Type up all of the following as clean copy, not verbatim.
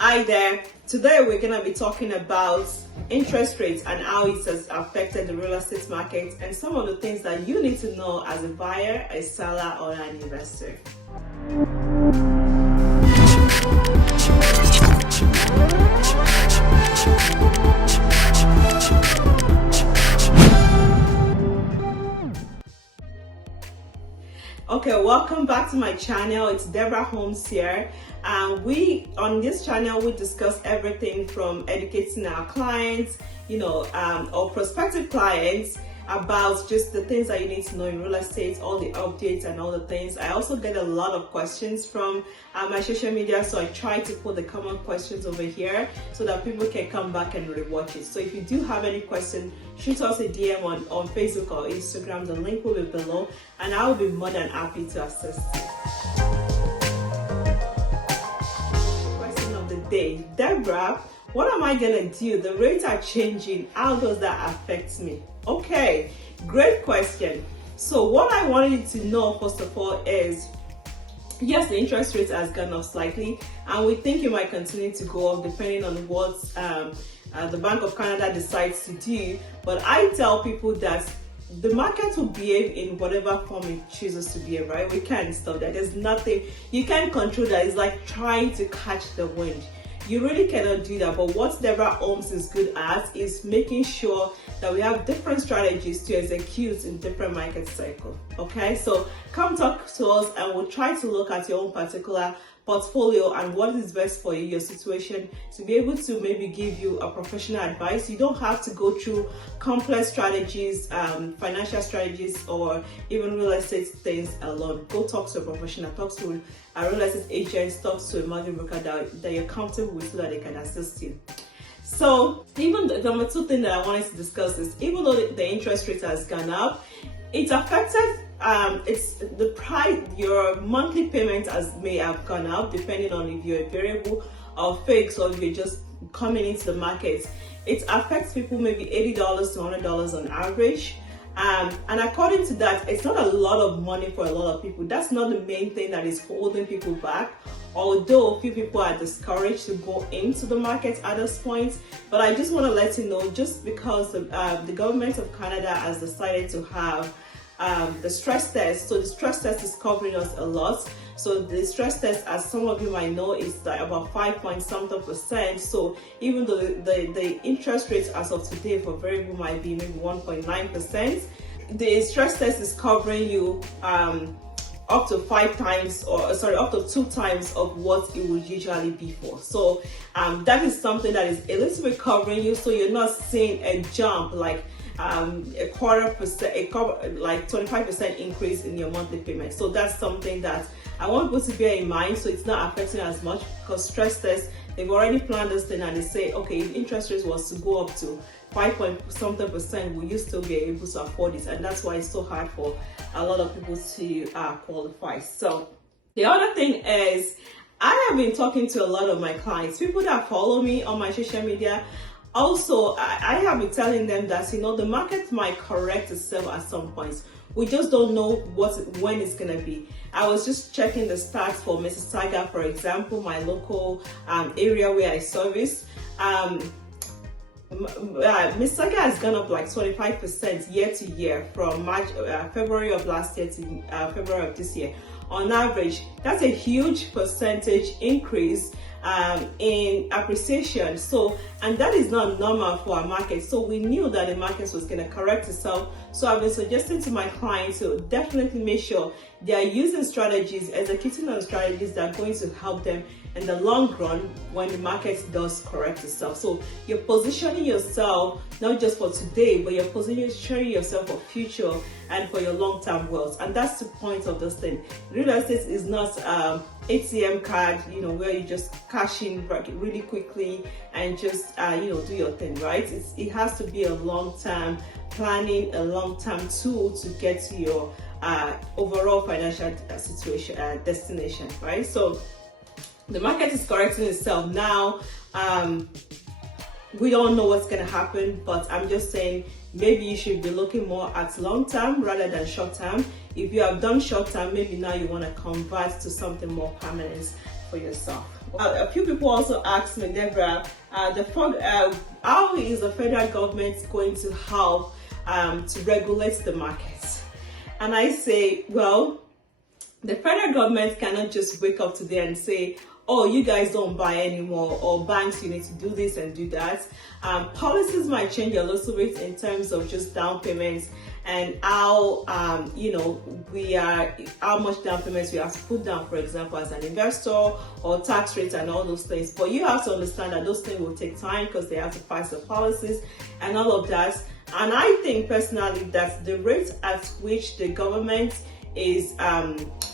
Hi there. Today we're going to be talking about interest rates and how it has affected the real estate market and some of the things that you need to know as a buyer, a seller, or an investor. Okay, welcome back to my channel. It's DeboraHomes here, and on this channel we discuss everything from educating our clients, or prospective clients about just the things that you need to know in real estate, all the updates and all the things. I also get a lot of questions from my social media, so I try to put the common questions over here so that people can come back and rewatch it. So if you do have any questions, shoot us a DM on Facebook or Instagram. The link will be below, and I will be more than happy to assist you. Question of the day: Deborah, what am I gonna do? The rates are changing. How does that affect me? Okay, great question. So what I wanted you to know first of all is, yes, the interest rate has gone up slightly, and we think it might continue to go up depending on what the Bank of Canada decides to do. But I tell people that the market will behave in whatever form it chooses to behave, right? We can't stop that. There's nothing, you can't control that. It's like trying to catch the wind. You really cannot do that. But what DeboraHomes is good at is making sure that we have different strategies to execute in different market cycles. Okay, so come talk to us and we'll try to look at your own particular portfolio and what is best for you, your situation, to be able to maybe give you a professional advice. You don't have to go through complex strategies, financial strategies, or even real estate things alone. Go talk to a professional, talk to a real estate agent, talk to a mortgage broker that you're comfortable with so that they can assist you. So even the number two thing that I wanted to discuss is, even though the interest rate has gone up, it's affected it's the price. Your monthly payment may have gone up depending on if you're a variable or fixed, or if you're just coming into the market. It affects people maybe $80 to $100 on average. And according to that, it's not a lot of money for a lot of people. That's not the main thing that is holding people back, although a few people are discouraged to go into the market at this point. But I just want to let you know, just because the government of Canada has decided to have the stress test. So the stress test is covering us a lot. So the stress test, as some of you might know, is like about 5.something%. So even though the interest rates as of today for variable might be maybe 1.9%, the stress test is covering you up to 5 times, up to 2 times of what it would usually be for. So that is something that is a little bit covering you, so you're not seeing a jump like a quarter percent, like 25% increase in your monthly payment. So that's something that I want people to bear in mind, so it's not affecting as much, because stress tests, they've already planned this thing and they say, okay, if interest rates was to go up to 5.something%, will you still be able to afford it? And that's why it's so hard for a lot of people to qualify. So the other thing is, I have been talking to a lot of my clients, people that follow me on my social media. Also, I have been telling them that, the market might correct itself at some point. We just don't know when it's going to be. I was just checking the stats for Mississauga, for example, my local area where I service. Mississauga has gone up like 25% year to year from February of last year to February of this year. On average, that's a huge percentage increase in appreciation. So, and that is not normal for our market. So we knew that the market was going to correct itself. So I've been suggesting to my clients to definitely make sure they are using strategies, executing on strategies that are going to help them in the long run when the market does correct itself. So you're positioning yourself not just for today, but you're positioning yourself for future and for your long-term wealth. And that's the point of this thing. Real estate is not ATM card, where you just cash in really quickly and just do your thing, right? It has to be a long-term planning, a long-term tool to get to your overall financial situation destination, right? So the market is correcting itself now. We don't know what's going to happen, but I'm just saying maybe you should be looking more at long term rather than short term. If you have done short term, maybe now you want to convert to something more permanent for yourself. A few people also asked me, Deborah, how is the federal government going to help to regulate the market? And I say, well, the federal government cannot just wake up today and say, oh, you guys don't buy anymore, or banks, you need to do this and do that. Policies might change a little bit in terms of just down payments and how, how much down payments we have to put down, for example, as an investor, or tax rates and all those things. But you have to understand that those things will take time because they have to pass the policies and all of that. And I think personally that the rate at which the government is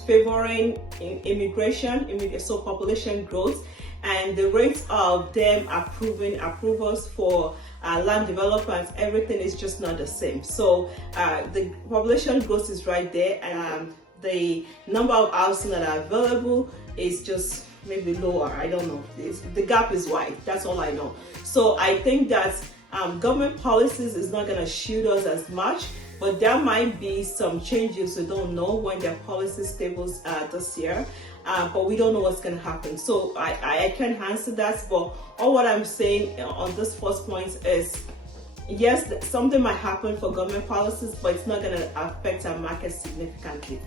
favoring immigration, so population growth, and the rate of them approving approvals for land developments, everything is just not the same. So the population growth is right there, and the number of housing that are available is just maybe lower. I don't know. The gap is wide. That's all I know. So I think that government policies is not going to shield us as much. But there might be some changes. We don't know when their policy stables this year, but we don't know what's going to happen. So I can't answer that. But all what I'm saying on this first point is, yes, something might happen for government policies, but it's not going to affect our market significantly.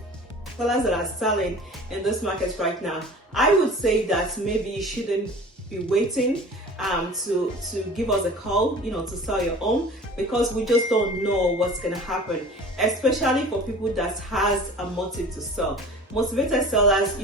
Sellers that are selling in this market right now, I would say that maybe you shouldn't be waiting to give us a call, to sell your home, because we just don't know what's going to happen, especially for people that has a motive to sell. Motivated sellers,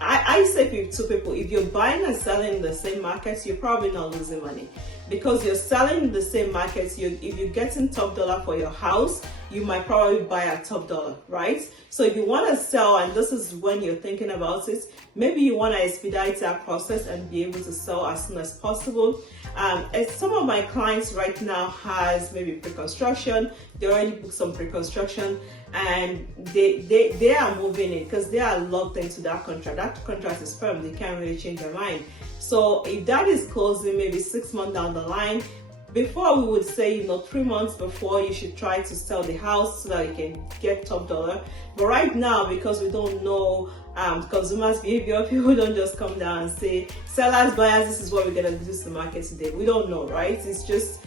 I say to people, if you're buying and selling in the same markets, you're probably not losing money, because you're selling in the same markets. If you're getting top dollar for your house, you might probably buy at top dollar, right? So if you want to sell, and this is when you're thinking about it, maybe you want to expedite that process and be able to sell as soon as possible. As some of my clients right now has maybe pre-construction, they already booked some pre-construction, and they are moving in because they are locked into that contract. That contract is firm. They can't really change their mind. So if that is closing maybe 6 months down the line, before we would say, 3 months before, you should try to sell the house so that you can get top dollar. But right now, because we don't know consumers' behavior, people don't just come down and say, sellers, buyers, this is what we're going to do to the market today. We don't know, right? It's just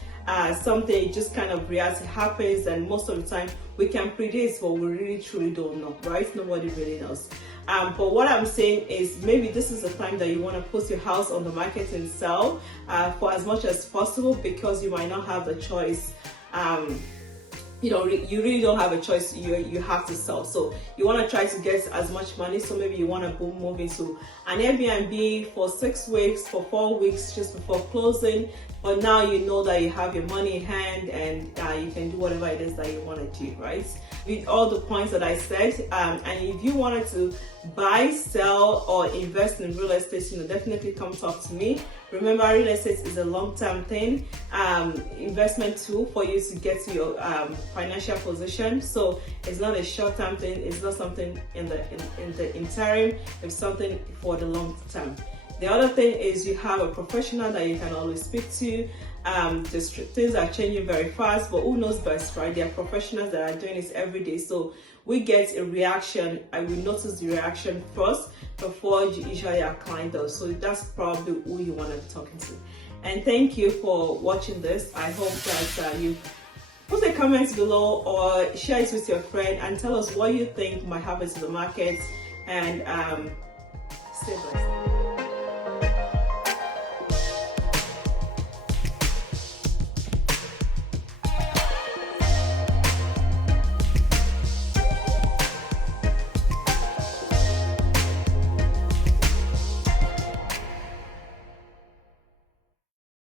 something, it just kind of reality happens, and most of the time we can predict, but we really truly don't know, right? Nobody really knows. But what I'm saying is, maybe this is the time that you want to put your house on the market and sell for as much as possible, because you might not have the choice. You really don't have a choice. You have to sell. So you want to try to get as much money. So maybe you want to move into an Airbnb for 6 weeks, for 4 weeks, just before closing. But now you know that you have your money in hand, and you can do whatever it is that you want to do, right? With all the points that I said, and if you wanted to buy, sell, or invest in real estate, definitely come talk to me. Remember, real estate is a long-term thing, investment tool for you to get to your financial position. So it's not a short-term thing. It's not something in the interim. It's something for the long term. The other thing is, you have a professional that you can always speak to. Things are changing very fast, but who knows best, right? There are professionals that are doing this every day. So we get a reaction, and we notice the reaction first before usually our client does. So that's probably who you want to be talking to. And thank you for watching this. I hope that you put a comment below or share it with your friend and tell us what you think might happen to the market, and stay blessed.